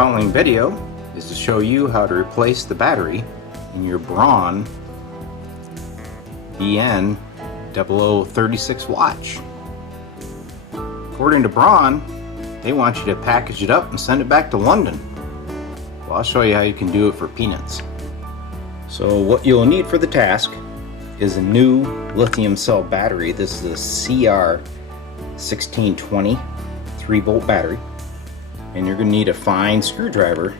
following video is to show you how to replace the battery in your Braun BN0036 watch. According to Braun, they want you to package it up and send it back to London. Well, I'll show you how you can do it for peanuts. So what you'll need for the task is a new lithium cell battery. This is a CR1620 3-volt battery, and you're going to need a fine screwdriver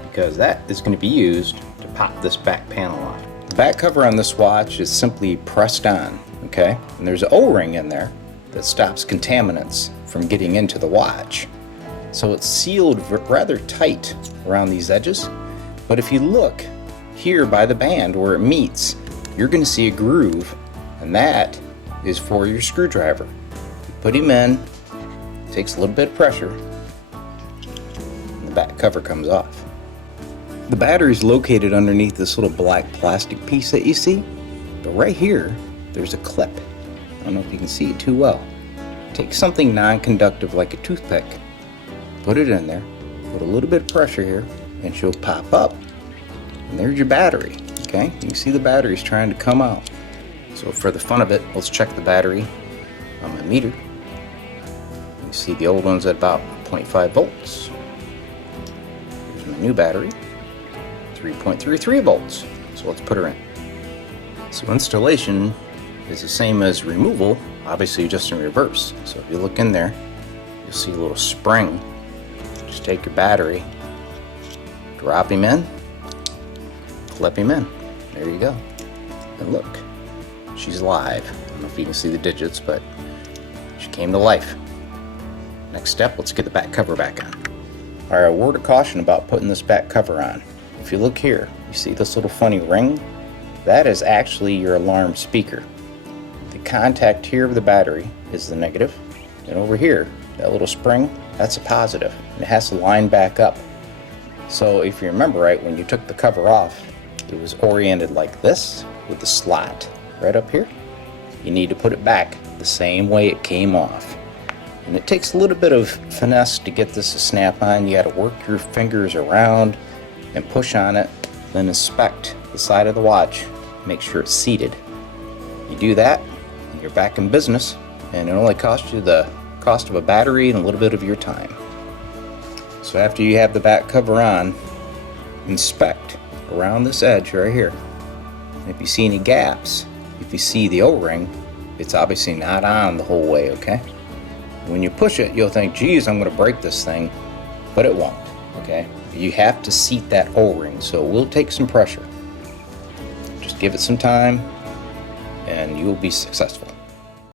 because that is going to be used to pop this back panel off. The back cover on this watch is simply pressed on, okay? And there's an O-ring in there that stops contaminants from getting into the watch. So it's sealed rather tight around these edges, but if you look here by the band where it meets, you're going to see a groove, and that is for your screwdriver. You put him in, takes a little bit of pressure, and the back cover comes off. The battery is located underneath this little black plastic piece that you see, but right here there's a clip. I don't know if you can see it too well. Take something non-conductive like a toothpick, put it in there, put a little bit of pressure here, and she'll pop up, and there's your battery. Okay, you can see the battery's trying to come out. So for the fun of it, let's check the battery on my meter. You see the old one's at about 0.5 volts. Here's my new battery, 3.33 volts. So let's put her in. So installation is the same as removal, obviously just in reverse. So if you look in there, you'll see a little spring. Just take your battery, drop him in, clip him in. There you go. And look, she's live. I don't know if you can see the digits, but she came to life. Next step, let's get the back cover back on. Alright, a word of caution about putting this back cover on. If you look here, you see this little funny ring? That is actually your alarm speaker. The contact here of the battery is the negative, and over here, that little spring, that's a positive. And it has to line back up. So if you remember right, when you took the cover off, it was oriented like this with the slot right up here. You need to put it back the same way it came off. And it takes a little bit of finesse to get this to snap on. You got to work your fingers around and push on it, then inspect the side of the watch, make sure it's seated. You do that, and you're back in business, and it only costs you the cost of a battery and a little bit of your time. So after you have the back cover on, inspect around this edge right here. And if you see any gaps, if you see the O-ring, it's obviously not on the whole way, okay? When you push it, you'll think, geez, I'm going to break this thing, but it won't, okay? You have to seat that O-ring, so it will take some pressure. Just give it some time, and you will be successful.